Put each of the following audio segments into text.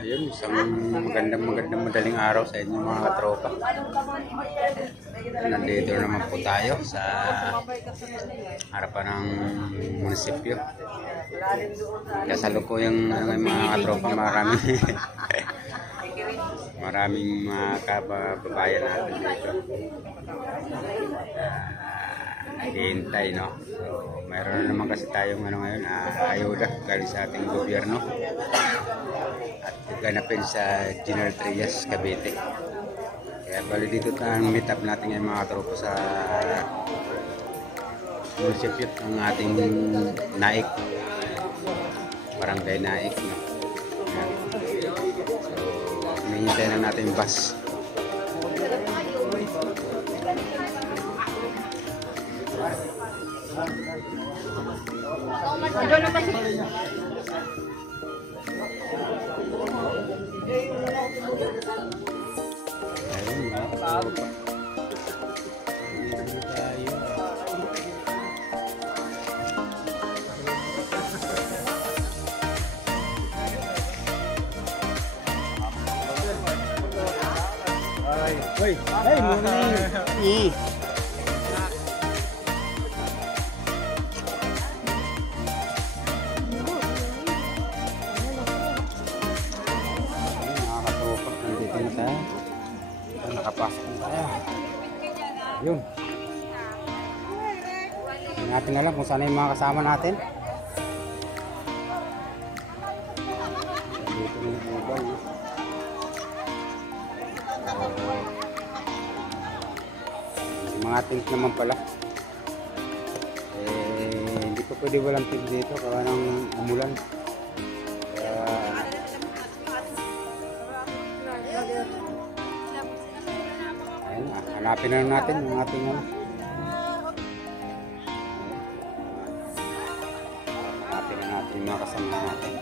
Ayun, isang magandang madaling araw sa inyo mga katropa. Nandito naman po tayo sa harapan ng munisipyo. Kasalukuyang mga katropa, maraming mga kababayan natin dito. Hihintay, no? So, mayroon na naman kasi tayong ngayon, ayuda galing sa ating gobyerno at ganapin sa General Trias, Cavite. Kaya bali dito ang meet up natin ngayon mga tropa sa munisipyo ng ating Naik, Barangay Naik, no? So, hinihintay na natin yung bus. Woi, hey morning. Nakapasok na tayo. Yun. Natin na lang kung saan yung mga kasama natin. Dito na yung ubal. Mga tent naman pala. Hindi pa pwede walang tent dito kawa ng umulan. Hanapin na natin yung ating hanapin na natin yung mga kasama natin.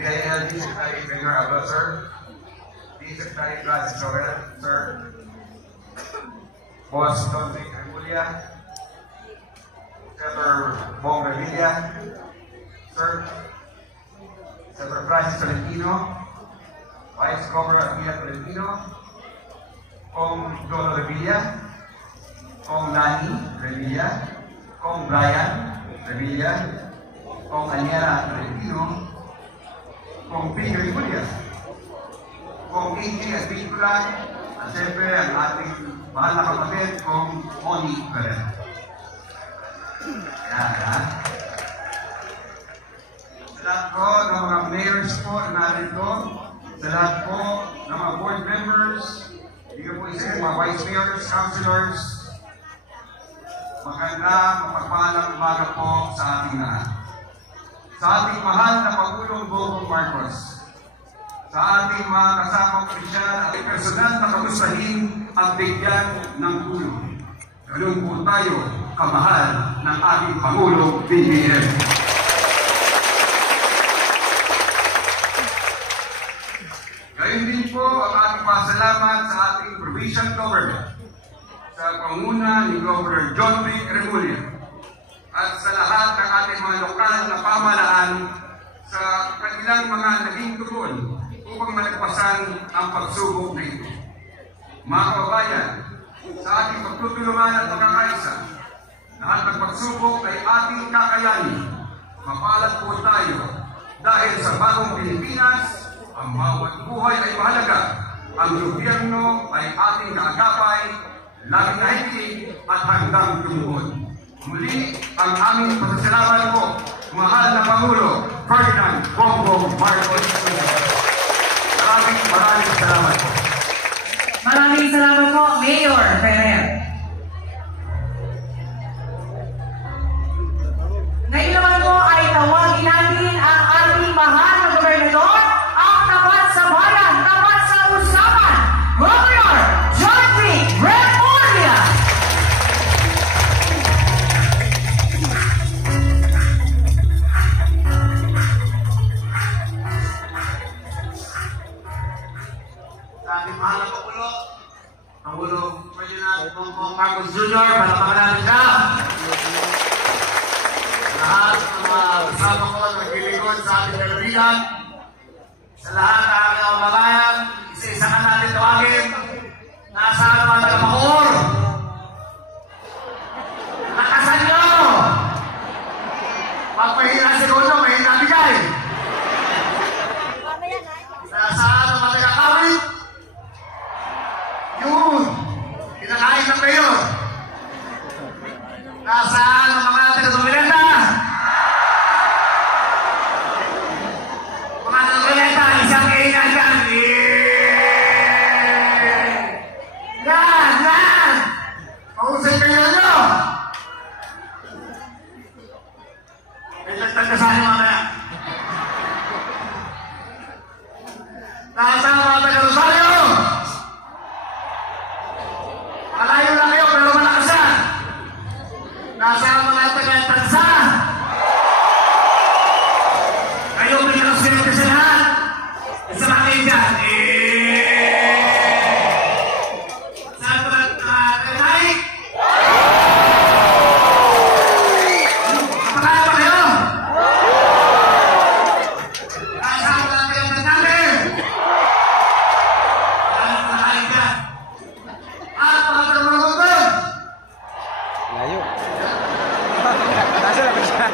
The identities if I finger above, sir. Secretary Blas Joel, sir. Boss Dominic Remulla, Senator Bong Revilla, sir. Senator Francis Tolentino, Vice Governor Amina Tolentino, Kong Dono Revilla, Kong Lani Revilla, Kong Brian Revilla, Kong Aniara Tolentino, Kong Ping Remulla, Kong Ingi Advíncula, at siyempre ang ating mahal na kapatid, Kong Moni Perez. Yan. Sa lahat po ng mga mayors po na narito, sa lahat po ng mga board members, hindi po isa mga vice mayors, councilors, magandang mapagpalang umaga po sa ating lahat. Sa ating mahal na Pangulong Bongbong Marcos, sa ating mga kasamang opisyal at personal na kamustahin at bigyan ng tulong. Ganun po tayo kamahal ng ating Pangulong BBM. Gayun din po ang ating pasalamat sa ating provincial government, sa panguna ni Governor John Vic Remulla, at sa lahat ng ating mga lokal na pamahalaan sa kanilang mga naging tugon upang malagpasan ang pagsubok na ito. Mga kababayan, sa ating pagtutulungan at pagkakaisa, lahat ng pagsubok ay ating kakayanin. Mapalad po tayo dahil sa bagong Pilipinas, ang bawat buhay ay mahalaga. Ang gobyerno ay ating kaagapay, laging nahitig at handang tumuhod. Muli, ang aming pasasalamat po, mahal na Pangulo Ferdinand Bongbong Marcos. Maraming salamat po. Maraming salamat po, Mayor Ferrer. Ngayon naman po ay tawagin natin ang ating mahal na gobernador, ang tapat sa bayan, tapat sa usapan, Governor John Vic Remulla. Sa ating mahal na Pangulong Ferdinand Bongbong Marcos Jr., palapakan natin siya. Lahat ng mga kasama ko na naglilingkod sa ating kalurihan, sa lahat ng aking kababayan, isa-isa ka natin tawagin. Nasaan naman ang Bacoor? Nakasan nyo! Pagpahira segundo, mahina bigay. Nasaan ang mga nagkakawit? Yun! Kinakain na kayo! Nasaan ang mga taga-tumireta? Mga taga-tumireta, isang kainan dyan! Yan! Pausay kayo nyo! May tagtagdasahin mamaya. Nasaan ang mga taga-Rosario? Malayo lang kayo pero malakasan. Nasaan mga taga-Tansa? Kayo pinakaswerte sa lahat. Isa lang kayo dyan. Saan ba taga-Naik? Kapakaya ba kayo? Nasaan ba taga-Tanale? Saan ba kayo dyan? At mga taga-Maragondon? Layo. Nasa lang siya.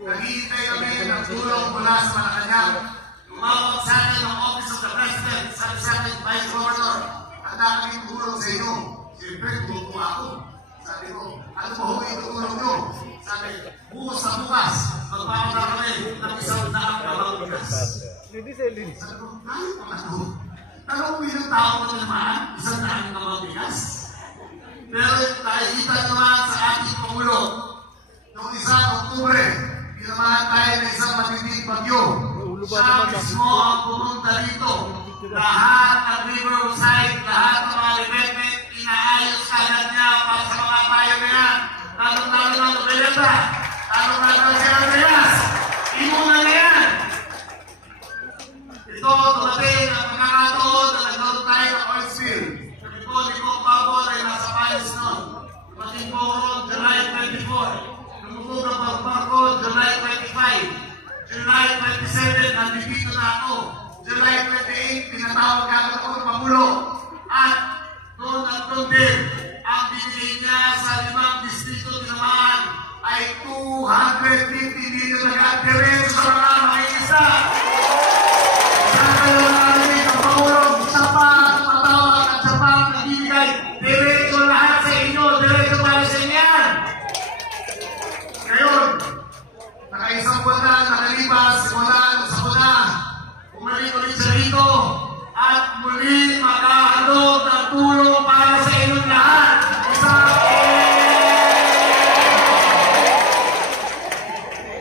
Naghihintay kami ng tulong mula sa Malacanang. Tumawag sa akin ng Office of the President, sabi sa akin, Vice Governor, handa kami tulong sa inyo. Siyempre, tumutuwa ako. Sabi ko, ano po ho itutulong nyo? Sabi, bukas na bukas, magpapagda kami ng isang daang kabang bigas. Sabi ko, ano po ano? Tanong mo yung tao mo naman, isang daang kabang bigas? Pero nakikita naman sa ating Pangulo, noong 1 Oktubre, pinamahan tayo ng isang matinding bagyo. Siya mismo ang pumunta dito. Lahat ng riverside, lahat ng mga development, inaayos kagad niya para sa mga bayan na yan. Lalong-lalo na Nobeleta, lalong-lalo na si Andreas. Imuna na yan. Ito, dumating ang pagkakataon na nagkaroon tayo ng oil spill. Sabi po, ni Kong Babon ay nasa Payos noon. Dumating po noon, July 24. Lumubog ang pagbarko, July 25. July 27, nandito na ako. July 28, pinatawag agad ako ng Pangulo. At doon at doon din, ang binigay niya sa 5 distrito tinamaan ay 250 million na agad-diretso sa mga makikisa. Sa kayo namin ang Pangulo, sa patawag at sa nagbibigay, diretso lahat sa inyo, diretso para sa inyo yan. Ngayon, nakaisang buwan na nakalipas, simula sa una, bumalik ulit siya rito at muli maghahandog ng tulong para sa inyong lahat.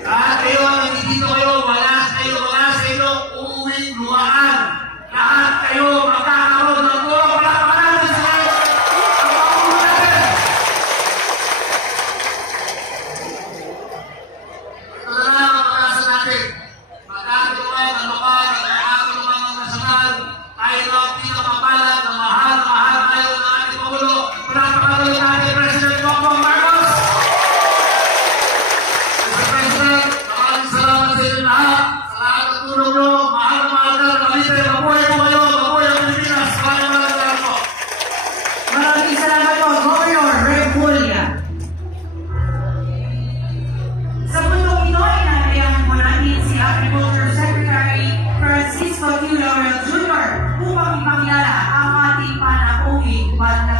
Lahat kayo, nandito kayo, wala sa inyo, uuwing luhaan. Lahat kayo, magkakaroon ng tulong. Wala pa natin sa kayo. Ang Pangulo natin. Ito na lang ang pag-asa natin. Magkakaroon ng lokal, magkakaroon ng nasyonal, tayo na ang pinakapalad na mahal tayo ng ating Pangulo. Pinapakaroon natin, President Bongbong Marcos. Mr. President, maraming salamat sa inyo lahat. Sa lahat ng tulong nyo, mahal na Cavite, mabuhay po kayo, mabuhay ang Pilipinas. Maraming salamat po. Maraming salamat po, Governor Remulla. Sa puntong ito ay nanayahan po natin si Agriculture Secretary Francisco Q. Laurel Jr. upang ipakilala ang ating panakuping banda.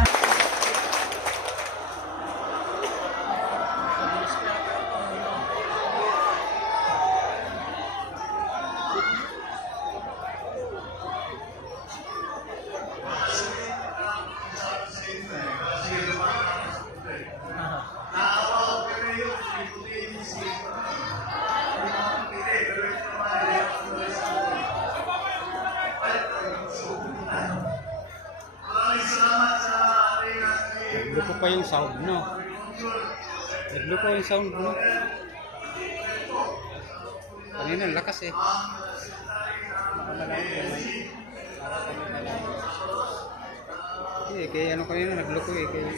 Nagluko pa yung sound, no? Nagluko yung sound, no? Kanina, lakas eh. Eh, kaya ano kanina, nagluko eh. Kaya...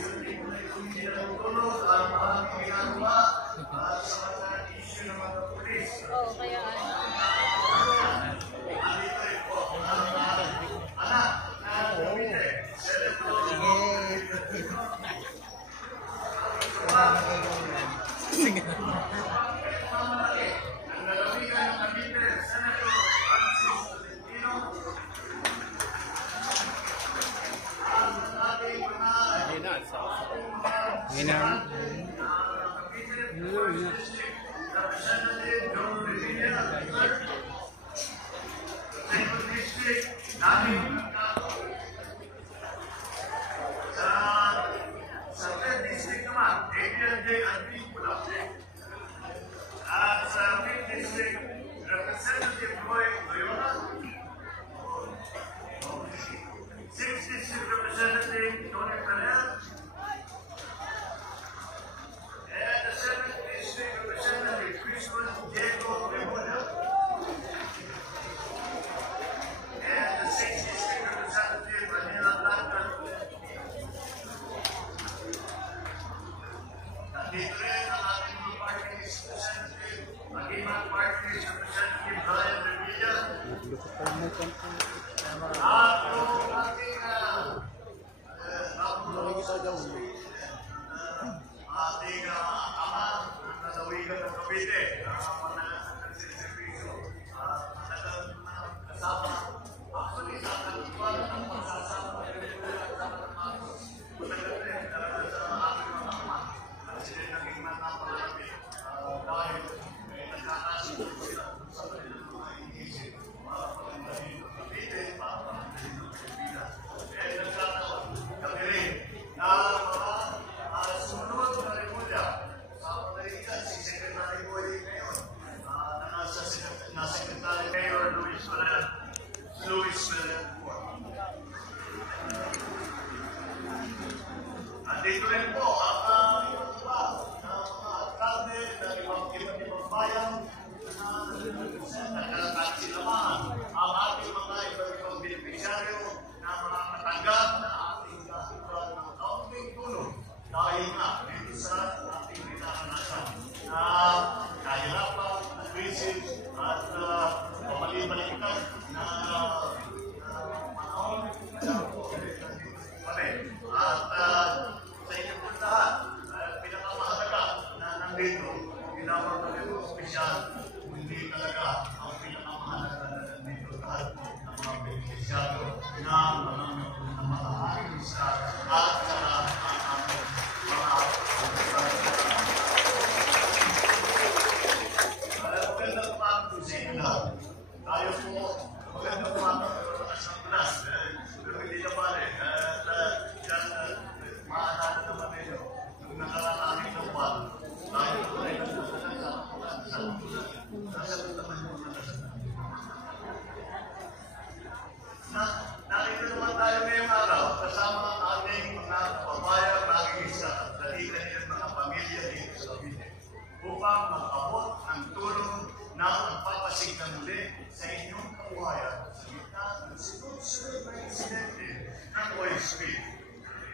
beneficiaryo ng mga artista at ang aming mga magandang umaga sa inyo lahat. Tayo po, magandang umaga sa class. Pero hindi na pala maaalala naman ninyo nung nakaraan ng buwan, tayo po ay nagpupunta sa nasagot naman yung mga narito naman tayo ngayong araw kasama ang ating mga kababayan na isa at dali-dali mga pamilya dito sa Cavite upang mag-abot ng tulong na magpapasigla muli sa inyong kabuhayan sa gitna ng sunod-sunod na insidente ng oil spill.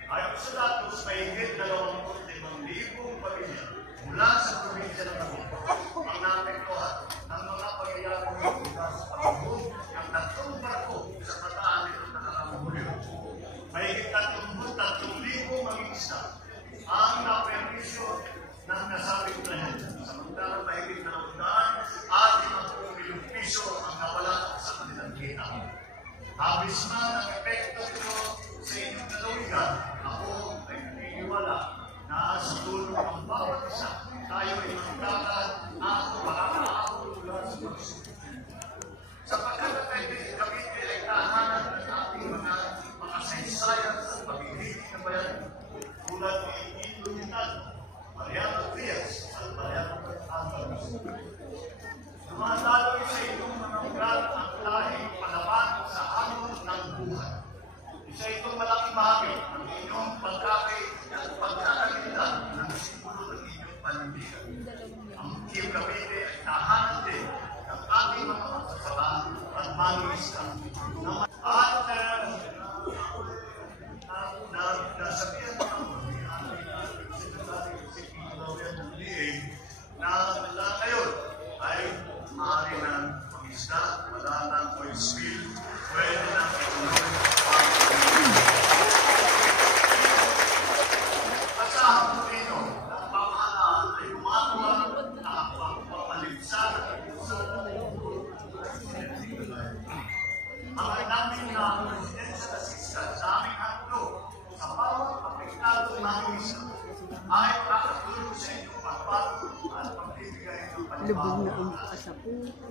Ayon sa datos, mahigit 25,000 pamilya mula sa probinsya ng Cavite ang naapektuhan ng mga pangyayaring mula sa pagbubuo ng 3 barko sa bataan nitong nakaraang Hulyo. Mahigit 33,000 mag-iisa ang napermisyo ng nasabing trahedya. Samantalang mahigit 200 at 50,000 piso ang nawala sa kanilang kita. Habis man ang epekto ito sa inyong lalawigan, ako ay naniniwala na sa tulong ng bawat isa, tayo ay magkakaroon at makakaahon mula sa pagsusunod. Sapagkat ang Cavite ay tahanan ng ating mga makasaysayan sa pag-ibig na bayan tulad ni Ito Yunado, Mariano Trias at Mariano Antalos. Dumadaloy sa inyong mga ugat ang lahing palaban sa hamon ng buhay. Isa itong malaking bahagi ng inyong pagkakay at pagkakalindan ng simbolo ng inyong panindigan. Ang Team Cavite ay tahanan din ng ating mga magsasaka at mangingisda. At nasabihan mo ng ating Secretary si Pinoy ng DA na ngayon ay maaari ng pangisda, wala ng oil spill, pwede ng ituloy ang asahan po ninyo na ang pamahalaan ay gumagawa na pagpapaligsan ang namin na residential assistance sa aming handlo sa bawat apektado ng isa ay makakatulong sa inyong pagbago at pagbibigay ng panibawang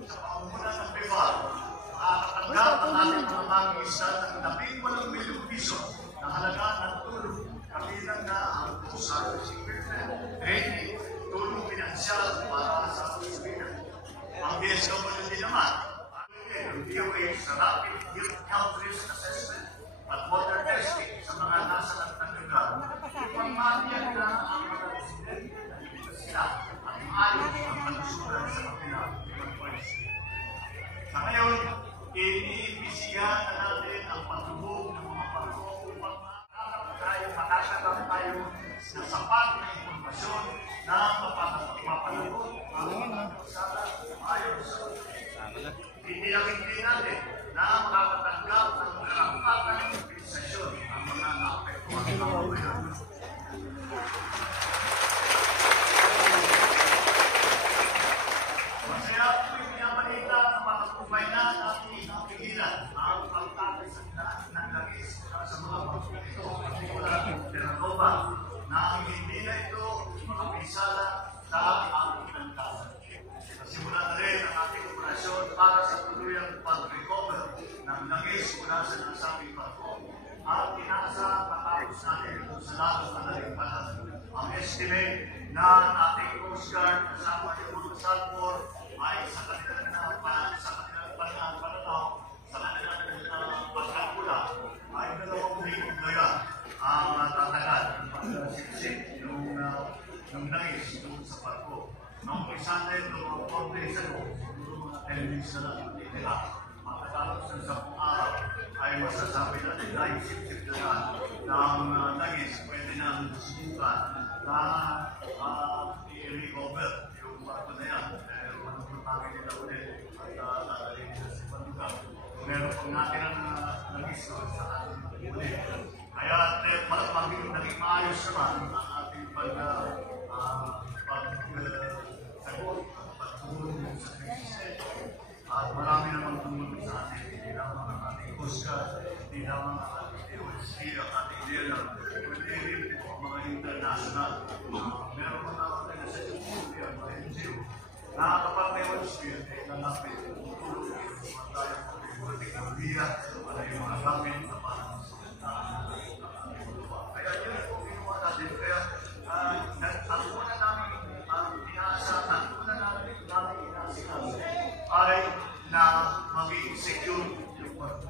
sa pamumunan ng PEVAL. Makakatanggap ang ating mga mag-isa ng 18 milyong piso na halaga ng tulong kabilang na ang kusang equipment, training, tulong pinansyal para sa ospital. Ang DSWD naman, ang DOH sa Rapid Health Risk Assessment at water testing sa mga nasa nagtanggagal upang matiyak na ang mga residente na ibig sila at maayos ang panasuran sa kapila ng policy. Sa ngayon, iniimbisigan na natin ang paglubog ng mga barko upang makakatang tayo sa sapat na impormasyon na mapapalagot ang mga kasala ayon sa Hindi natin na makakatanggap ng karapatan ng organisasyon ang mga naapektuhan ng kabuhayan. Masaya po yung pinabalita na matutupay na natin ang pigilan ang pagtatay ng langis sa mga barko ito, partikular Terranova, na hindi na ito makapisala sa ating lantasan. Nasimulan na rin ang ating operasyon para sa tuluyang pag-recover ng langis mula sa nasabing barko at inaasahan matapos natin ito sa lalong madaling panahon. Ang estimate na ating Coast Guard kasama yung mga Salvor ay sa kanilang pananaw, sa kanilang pagkakula ay 2 linggo na yan ang tatagal ng pagkasiksik ng langis doon sa barko. Noong isang din, noong 4 days ago, siguro mga 10 days na lang nila, makatapos ng 10 araw, ay masasabi natin na isip-sip na yan ng langis, pwede nang subukan na i-recover yung barko na yan. Pero manupagin nila ulit at lalagay nila sa panugang. Meron pong natin ang langis sa ating ulit. Kaya maging naging maayos naman ang ating pagsagot at pagtulong sa krisis. At marami namang tumulong sa atin, hindi lang ang ating husga, hindi lamang ang ating OSP, ang ating leader, kundi rin po ang mga international. Meron mga organisasyon po yan, mga NGO, na kapag may OSP, ay lalapit ang tulong sa tayong teknolohiya para yung mga gamit na parang kaya yun po ginawa natin. Kaya ang una namin ay na maging secure yung kwarto.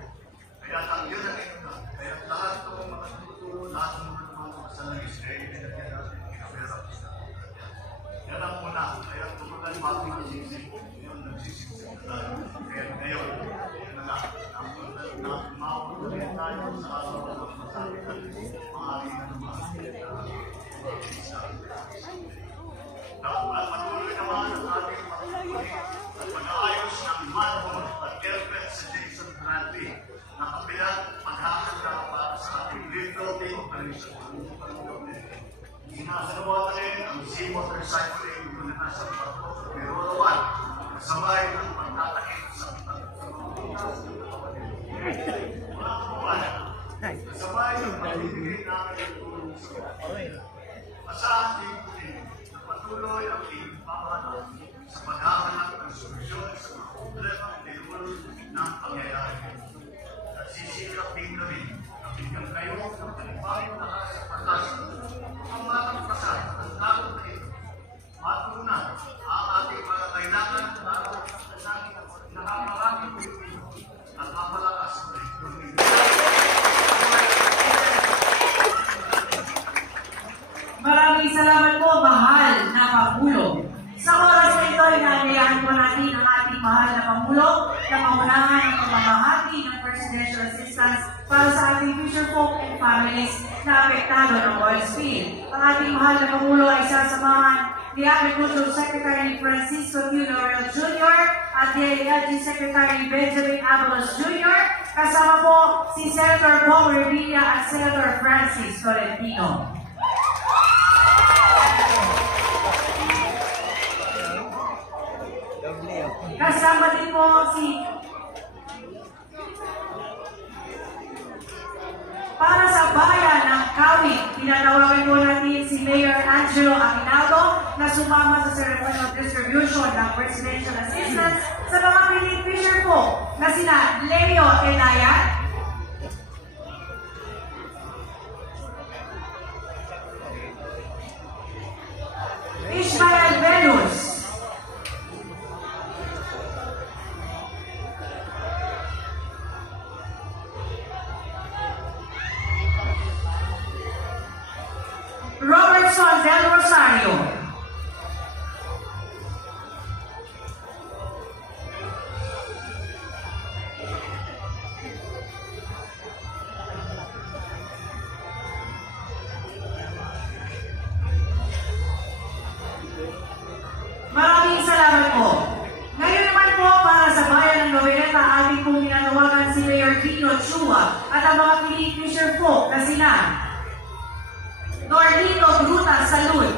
Kaya ang yun ang ito. Kaya lahat ng mga tutulong, lahat ng mga sa nagis ay pinagyan natin kinapera. Yan ang una. Kaya tumulan bakit nagsisip. Yun nagsisip na tayo. Kaya ngayon, yun na lang. Mautuloy tayo sa araw na masabi natin. Maaari na naman isa. Patuloy naman ang ating patuloy at pag-aayos ng manhole at airport sa Jason Bradley na kapilang paghahanda para sa ating rebuilding operation. Ginagawa rin ang seawater cycling mula na sa Pato, Pero 1, kasabay ng pagtatakip sa kasabay ng pagbibigay namin ng tulong sa mga asahan din po na patuloy ang iyong pamahalaan sa paghahanap ng solusyon sa mga problema at tinulong ng pangyayari. At sisikap din kami na bigyan kayo ng panibagong lakas sa pagkasa ang matang pasay at lalong na ito. Matunan ang ating mga kailangan para sa nakakaraming Pilipino at mapalakas ng ekonomiya. Maraming salamat po, mahal na Pangulo. Sa oras na ito, inaanyayahan po natin ang ating mahal na Pangulo na pangunahan ang pamamahagi ng presidential assistance para sa ating future folk and families na apektado ng oil spill. Ang ating mahal na Pangulo ay sasamahan ni Agricultural Secretary Francisco Q. Laurel Jr. at DILG Secretary Benjamin Avalos Jr. Kasama po si Senator Bong Revilla at Senator Francis Tolentino. Kasama din po si para sa bayan ng Kawit, tinatawagan po natin si Mayor Angelo Aguinaldo na sumama sa ceremonial distribution ng presidential assistance sa mga beneficiary po na sina Leo Enayan, Ishmael Venus, Robertson del Rosario, maraming salamat po. Ngayon naman po para sa bayan ng Noveleta, ating pong tinatawagan si Mayor Dino Chua at ang mga beneficiary po na sina Norlito Gruta Salud,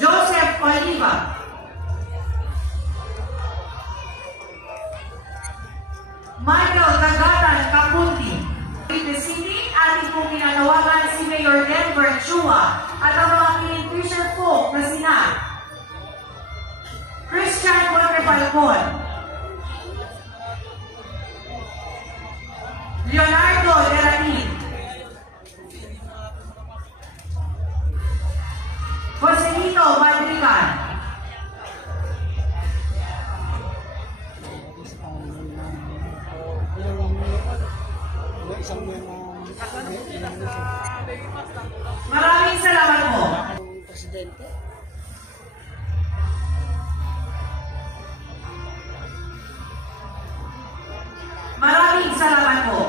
Joseph Oliva, Michael Cagatan Kapunti. In the city, ating pong pinanawagan si Mayor Denver Chua at ang mga beneficiary po na sina Christian Montrepalcon, Leonardo Deratin, Joselito Madrigal, maraming salamat po. Presidente. Maraming salamat po.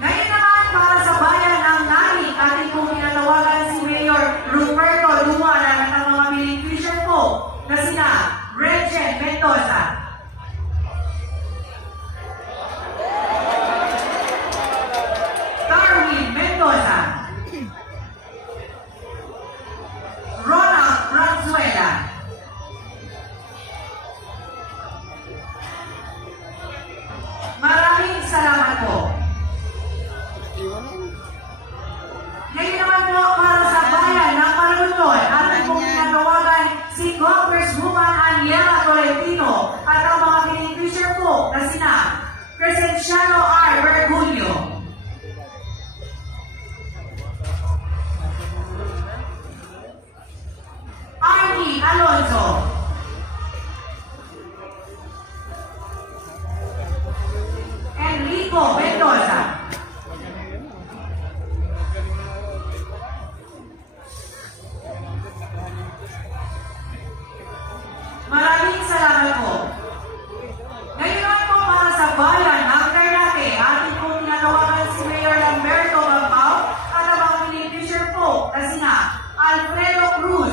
Ngayon naman para sa bayan ng Nani, ating pong pinatawagan si Mayor Ruperto Luma at ang mga beneficiary po na sina Reggie Mendoza, Darwin Mendoza, Ronald Ranzuela, Crescenciano R. Bergoglio. Arnie Alonso. Enrico Mendoza. Maraming salamat po. Ngayon naman po mga sa bayan ng Ternate, ating pong nanawagan si Mayor Lamberto Bampao at ang mga beneficiary po na sina Alfredo Cruz,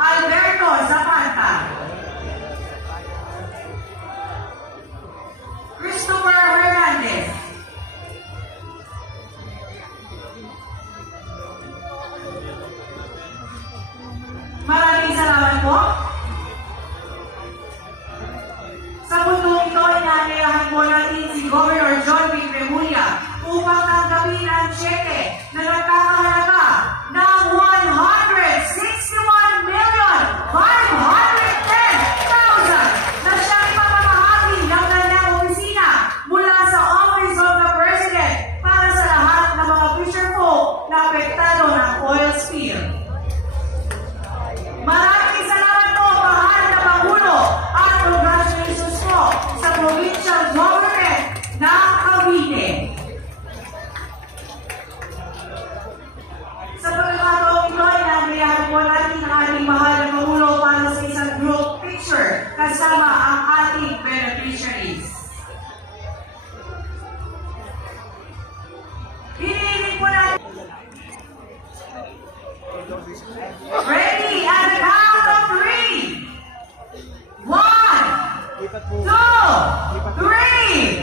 Alberto Zapata, Christopher Hernandez, maraming salamat po. Sa mundong ito, inaanyayahan po natin si Governor John Vic Remulla upang tanggapin ang cheque na nagkakahalaga ng 161,510,000 na siyang ipapamahagi ng kanyang opisina mula sa Office of the President para sa lahat ng mga fisherfolk na apektado ng oil spill. Maraming salamat po, mahal na Pangulo, at congratulations po sa Provincial Government ng Cavite. Sa pagkakataong ito, inaanyayahan po natin ang ating mahal na Pangulo para sa isang group picture kasama ang ating beneficiaries. Hinihiling po natin. Ready at the count of 3. 1, 2, 3.